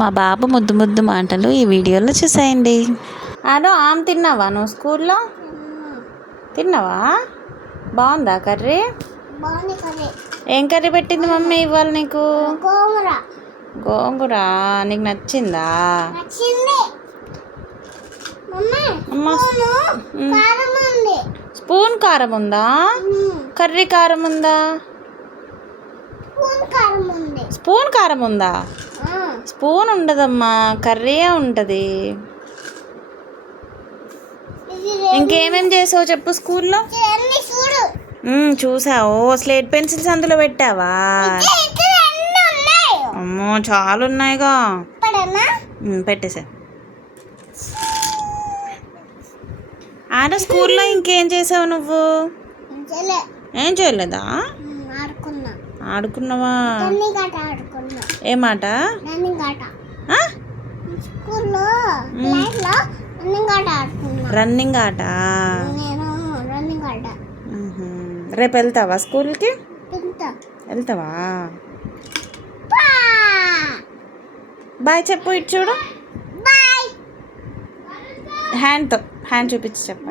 మా బాబు ముద్దు ముద్దు మాటలు ఈ వీడియోలో చూసేయండి. అను ఆమె తిన్నావా నువ్వు స్కూల్లో? తిన్నావా? బాగుందా కర్రీ? ఏం కర్రీ పెట్టింది మమ్మీ ఇవాళ నీకు? గోంగూర. నీకు నచ్చిందా? స్పూన్ కారం ఉందా? కర్రీ కారం ఉందా? స్పూన్ కారం ఉందా? స్పూన్ ఉండదమ్మా, కర్రీయే ఉంటుంది. ఇంకేమేం చేసావు చెప్పు స్కూల్లో? చూసావు. స్లేట్ పెన్సిల్స్ అందులో పెట్టావా? అమ్మో చాలా ఉన్నాయిగా. పెట్టేసా. ఆడ స్కూల్లో ఇంకేం చేసావు నువ్వు? ఏం చేయలేదా? ఆడుకున్నావా? ఏం ఆట? రన్నింగ్ ఆట. రేపు వెళ్తావా స్కూల్కి? వెళ్తావా? బాయ్ చెప్పు. ఇటు చూడు. హ్యాండ్ చూపించి చెప్పు.